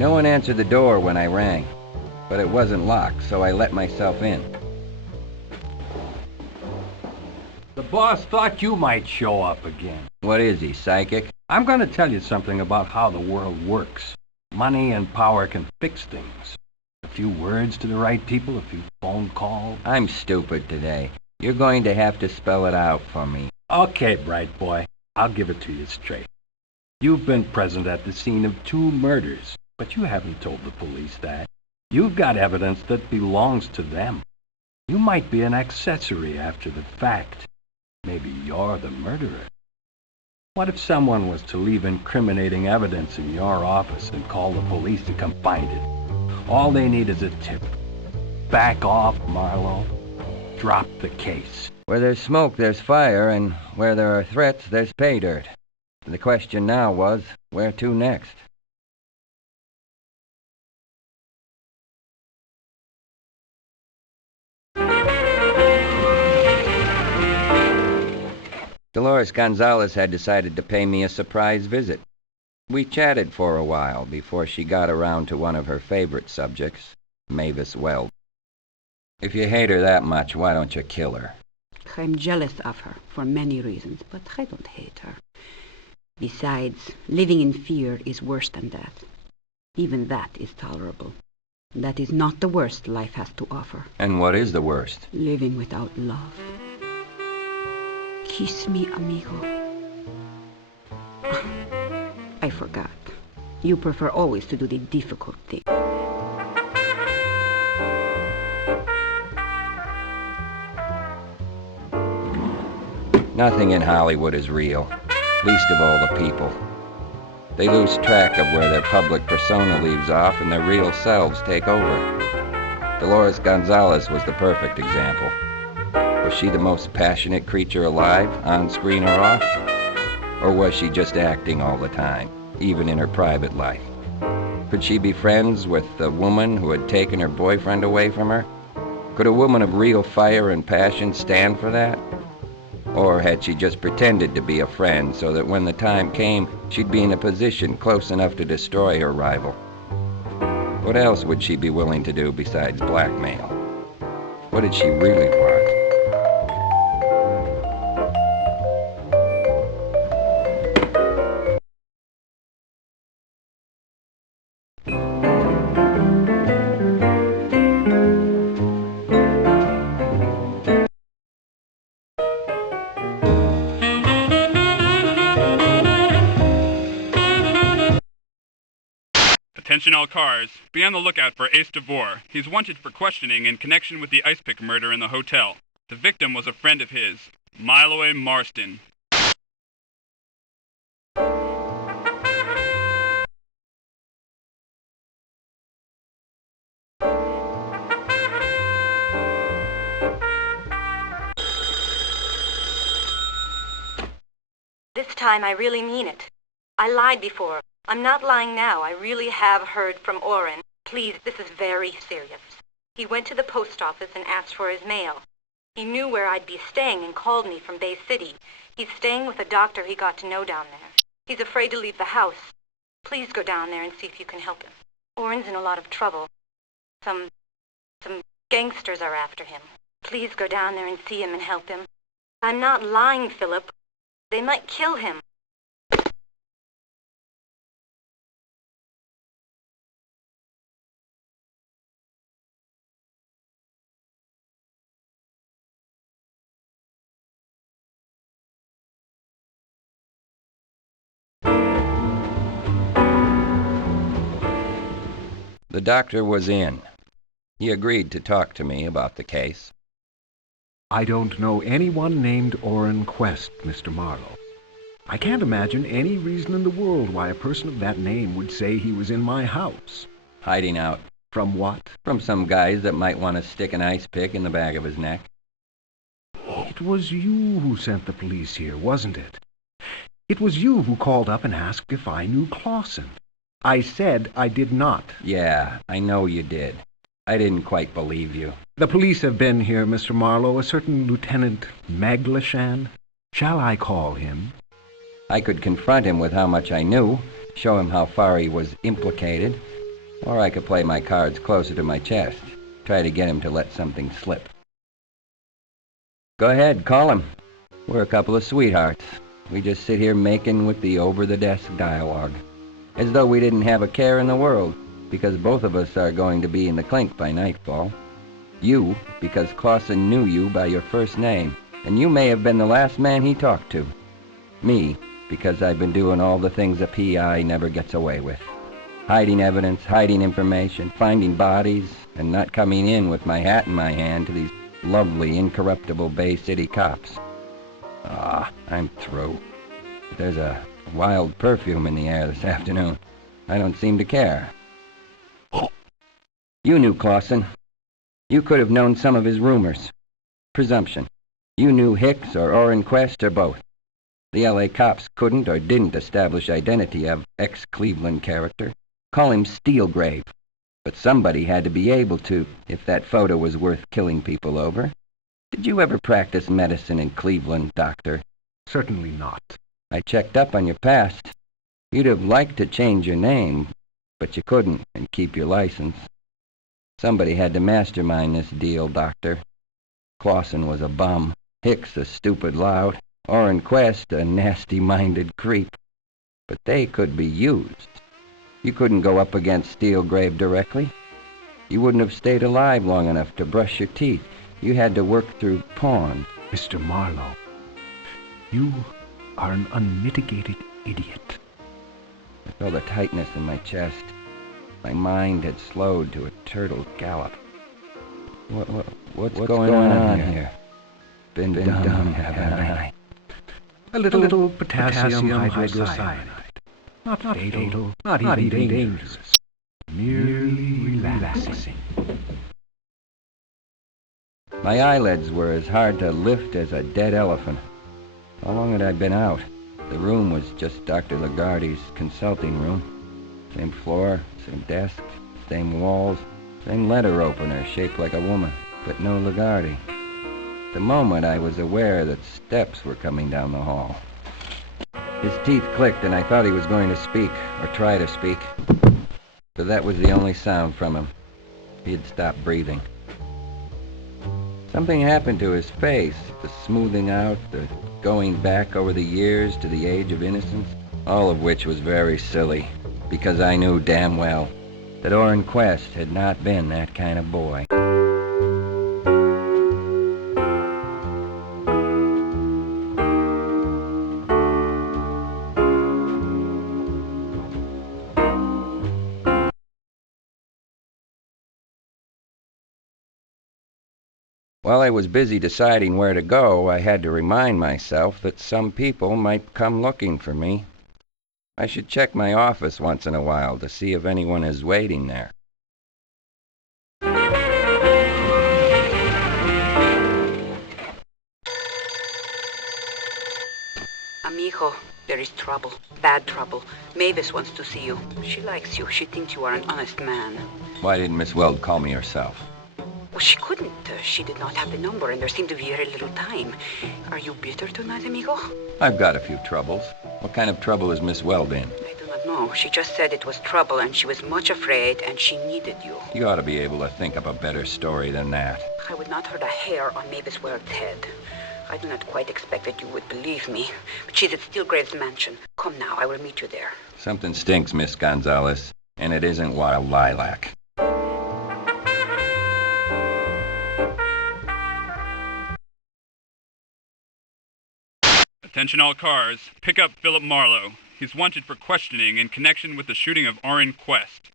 No one answered the door when I rang, but it wasn't locked, so I let myself in. The boss thought you might show up again. What is he, psychic? I'm going to tell you something about how the world works. Money and power can fix things. A few words to the right people, a few phone calls. I'm stupid today. You're going to have to spell it out for me. Okay, bright boy. I'll give it to you straight. You've been present at the scene of 2 murders, but you haven't told the police that. You've got evidence that belongs to them. You might be an accessory after the fact. Maybe you're the murderer. What if someone was to leave incriminating evidence in your office and call the police to come find it? All they need is a tip. Back off, Marlowe. Drop the case. Where there's smoke, there's fire, and where there are threats, there's pay dirt. The question now was, where to next? Dolores Gonzalez had decided to pay me a surprise visit. We chatted for a while before she got around to one of her favorite subjects, Mavis Weld. If you hate her that much, why don't you kill her? I'm jealous of her for many reasons, but I don't hate her. Besides, living in fear is worse than that. Even that is tolerable. That is not the worst life has to offer. And what is the worst? Living without love. Kiss me, amigo. I forgot. You prefer always to do the difficult thing. Nothing in Hollywood is real, least of all the people. They lose track of where their public persona leaves off and their real selves take over. Dolores Gonzalez was the perfect example. Was she the most passionate creature alive, on screen or off? Or was she just acting all the time, even in her private life? Could she be friends with the woman who had taken her boyfriend away from her? Could a woman of real fire and passion stand for that? Or had she just pretended to be a friend so that when the time came, she'd be in a position close enough to destroy her rival? What else would she be willing to do besides blackmail? What did she really want? Attention all cars. Be on the lookout for Ace DeVore. He's wanted for questioning in connection with the ice pick murder in the hotel. The victim was a friend of his, Milo Marston. This time I really mean it. I lied before. I'm not lying now. I really have heard from Orrin. Please, this is very serious. He went to the post office and asked for his mail. He knew where I'd be staying and called me from Bay City. He's staying with a doctor he got to know down there. He's afraid to leave the house. Please go down there and see if you can help him. Orrin's in a lot of trouble. Some gangsters are after him. Please go down there and see him and help him. I'm not lying, Philip. They might kill him. The doctor was in. He agreed to talk to me about the case. I don't know anyone named Orrin Quest, Mr. Marlowe. I can't imagine any reason in the world why a person of that name would say he was in my house. Hiding out. From what? From some guys that might want to stick an ice pick in the back of his neck. It was you who sent the police here, wasn't it? It was you who called up and asked if I knew Clausen. I said I did not. Yeah, I know you did. I didn't quite believe you. The police have been here, Mr. Marlowe. A certain Lieutenant Maglashan. Shall I call him? I could confront him with how much I knew, show him how far he was implicated, Or I could play my cards closer to my chest, try to get him to let something slip. Go ahead, call him. We're a couple of sweethearts. We just sit here making with the over-the-desk dialogue, as though we didn't have a care in the world, because both of us are going to be in the clink by nightfall. You, because Clausen knew you by your first name, and you may have been the last man he talked to. Me, because I've been doing all the things a PI never gets away with. Hiding evidence, hiding information, finding bodies, and not coming in with my hat in my hand to these lovely, incorruptible Bay City cops. I'm through. There's a wild perfume in the air this afternoon. I don't seem to care. You knew Clausen. You could have known some of his rumors. Presumption. You knew Hicks or Orrin Quest or both. The L.A. cops couldn't or didn't establish identity of ex-Cleveland character. Call him Steelgrave. But somebody had to be able to, if that photo was worth killing people over. Did you ever practice medicine in Cleveland, Doctor? Certainly not. I checked up on your past. You'd have liked to change your name, but you couldn't and keep your license. Somebody had to mastermind this deal, Doctor. Clausen was a bum, Hicks a stupid lout, Orrin Quest a nasty-minded creep. But they could be used. You couldn't go up against Steelgrave directly. You wouldn't have stayed alive long enough to brush your teeth. You had to work through pawns. Mr. Marlowe, you are an unmitigated idiot. I felt a tightness in my chest. My mind had slowed to a turtle gallop. What's going on here? Been dumb, haven't I? A little potassium hydrocyanide. Not fatal, not even dangerous. Merely relaxing. My eyelids were as hard to lift as a dead elephant. How long had I been out? The room was just Dr. Lagarde's consulting room. Same floor, same desk, same walls, same letter opener shaped like a woman, but no Lagarde. The moment I was aware that steps were coming down the hall. His teeth clicked and I thought he was going to speak, or try to speak. But that was the only sound from him. He had stopped breathing. Something happened to his face, the smoothing out, the going back over the years to the age of innocence, all of which was very silly, because I knew damn well that Orrin Quest had not been that kind of boy. While I was busy deciding where to go, I had to remind myself that some people might come looking for me. I should check my office once in a while to see if anyone is waiting there. Amigo, there is trouble. Bad trouble. Mavis wants to see you. She likes you. She thinks you are an honest man. Why didn't Miss Weld call me herself? Well, she couldn't. She did not have the number, and there seemed to be very little time. Are you bitter tonight, amigo? I've got a few troubles. What kind of trouble is Miss Weld in? I do not know. She just said it was trouble, and she was much afraid, and she needed you. You ought to be able to think up a better story than that. I would not hurt a hair on Mavis Weld's head. I do not quite expect that you would believe me, but she's at Steelgrave's mansion. Come now, I will meet you there. Something stinks, Miss Gonzalez, and it isn't wild lilac. Attention all cars. Pick up Philip Marlowe. He's wanted for questioning in connection with the shooting of Orrin Quest.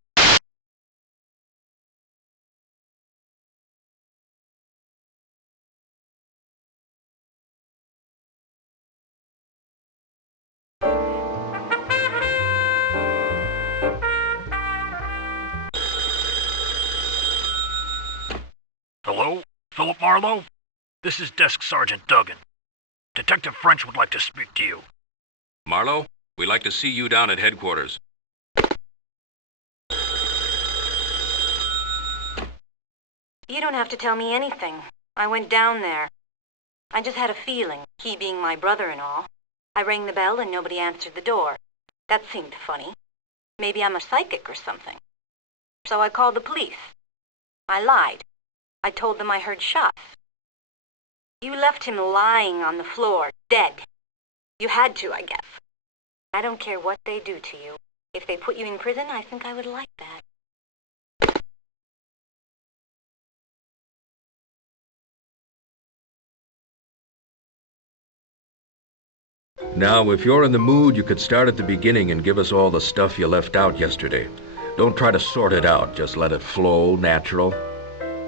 Hello? Philip Marlowe? This is Desk Sergeant Duggan. Detective French would like to speak to you. Marlowe, we'd like to see you down at headquarters. You don't have to tell me anything. I went down there. I just had a feeling, he being my brother and all. I rang the bell and nobody answered the door. That seemed funny. Maybe I'm a psychic or something. So I called the police. I lied. I told them I heard shots. You left him lying on the floor, dead. You had to, I guess. I don't care what they do to you. If they put you in prison, I think I would like that. Now, if you're in the mood, you could start at the beginning and give us all the stuff you left out yesterday. Don't try to sort it out, just let it flow natural.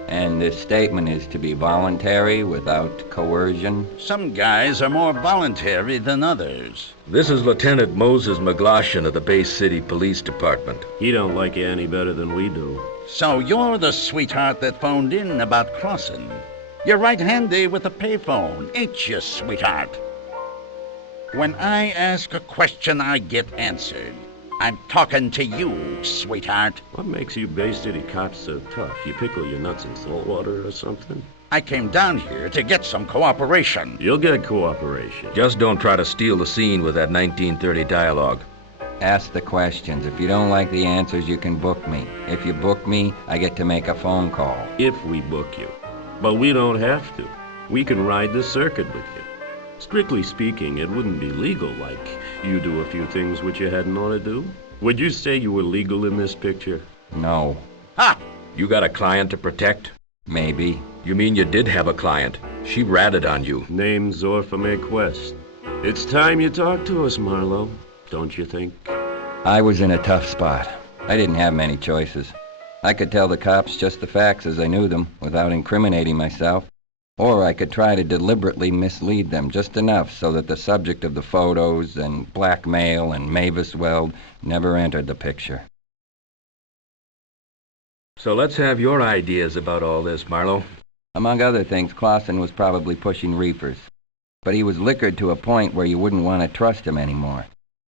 And this statement is to be voluntary without coercion? Some guys are more voluntary than others. This is Lieutenant Moses McGloshin of the Bay City Police Department. He don't like you any better than we do. So you're the sweetheart that phoned in about crossing. You're right handy with a payphone, ain't you, sweetheart? When I ask a question, I get answered. I'm talking to you, sweetheart. What makes you Bay City cops so tough? You pickle your nuts in salt water or something? I came down here to get some cooperation. You'll get cooperation. Just don't try to steal the scene with that 1930 dialogue. Ask the questions. If you don't like the answers, you can book me. If you book me, I get to make a phone call. If we book you. But we don't have to. We can ride the circuit with you. Strictly speaking, it wouldn't be legal, like you do a few things which you hadn't ought to do. Would you say you were legal in this picture? No. Ha! You got a client to protect? Maybe. You mean you did have a client? She ratted on you. Name's Orpha Mae Quest. It's time you talk to us, Marlowe, don't you think? I was in a tough spot. I didn't have many choices. I could tell the cops just the facts as I knew them, without incriminating myself. Or I could try to deliberately mislead them just enough so that the subject of the photos and blackmail and Mavis Weld never entered the picture. So let's have your ideas about all this, Marlowe. Among other things, Clausen was probably pushing reefers. But he was liquored to a point where you wouldn't want to trust him anymore.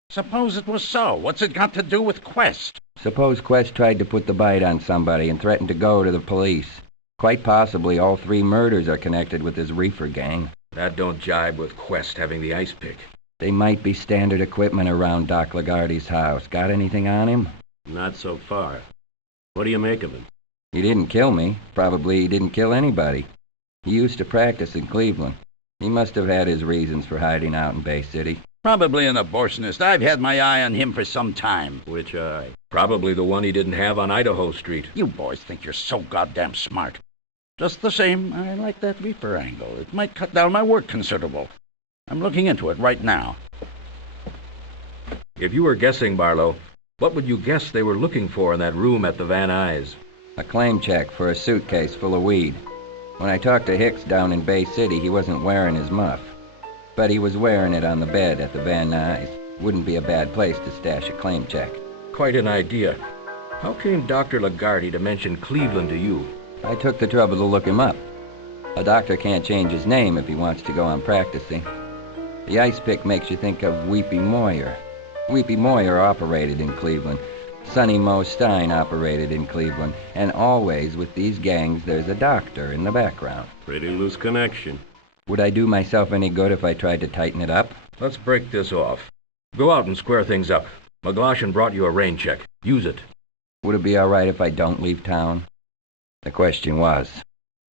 Suppose it was so. What's it got to do with Quest? Suppose Quest tried to put the bite on somebody and threatened to go to the police. Quite possibly all 3 murders are connected with his reefer gang. That don't jibe with Quest having the ice pick. They might be standard equipment around Doc Lagarde's house. Got anything on him? Not so far. What do you make of him? He didn't kill me. Probably he didn't kill anybody. He used to practice in Cleveland. He must have had his reasons for hiding out in Bay City. Probably an abortionist. I've had my eye on him for some time. Which eye? Probably the one he didn't have on Idaho Street. You boys think you're so goddamn smart. Just the same, I like that reefer angle. It might cut down my work considerable. I'm looking into it right now. If you were guessing, Marlowe, what would you guess they were looking for in that room at the Van Nuys? A claim check for a suitcase full of weed. When I talked to Hicks down in Bay City, he wasn't wearing his muff. But he was wearing it on the bed at the Van Nuys. Wouldn't be a bad place to stash a claim check. Quite an idea. How came Dr. Lagarde to mention Cleveland to you? I took the trouble to look him up. A doctor can't change his name if he wants to go on practicing. The ice pick makes you think of Weepy Moyer. Weepy Moyer operated in Cleveland. Sonny Moe Stein operated in Cleveland. And always with these gangs, there's a doctor in the background. Pretty loose connection. Would I do myself any good if I tried to tighten it up? Let's break this off. Go out and square things up. McGloshin brought you a rain check. Use it. Would it be all right if I don't leave town? The question was,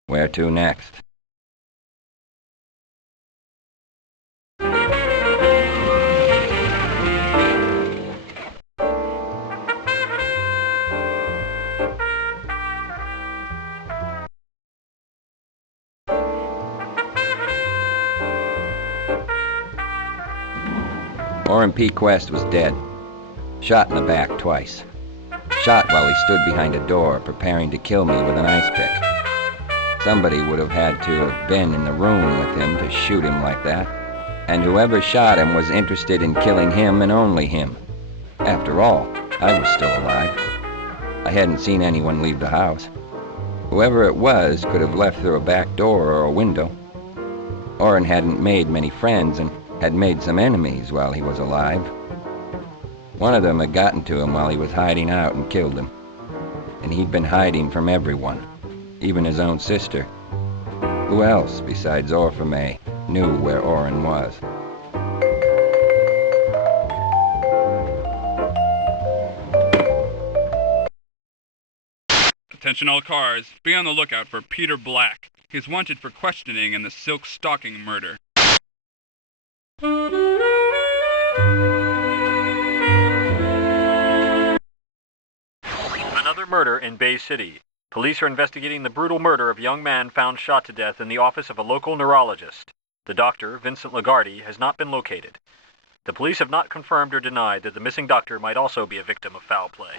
where to next? Orrin P. Quest was dead. Shot in the back twice. Shot while he stood behind a door preparing to kill me with an ice pick. Somebody would have had to have been in the room with him to shoot him like that. And whoever shot him was interested in killing him and only him. After all, I was still alive. I hadn't seen anyone leave the house. Whoever it was could have left through a back door or a window. Orrin hadn't made many friends and had made some enemies while he was alive. One of them had gotten to him while he was hiding out and killed him. And he'd been hiding from everyone, even his own sister. Who else, besides Orpha Mae, knew where Orrin was? Attention all cars, be on the lookout for Peter Black. He's wanted for questioning in the silk stocking murder. Another murder in Bay City. Police are investigating the brutal murder of a young man found shot to death in the office of a local neurologist. The doctor, Vincent Lagarde, has not been located. The police have not confirmed or denied that the missing doctor might also be a victim of foul play.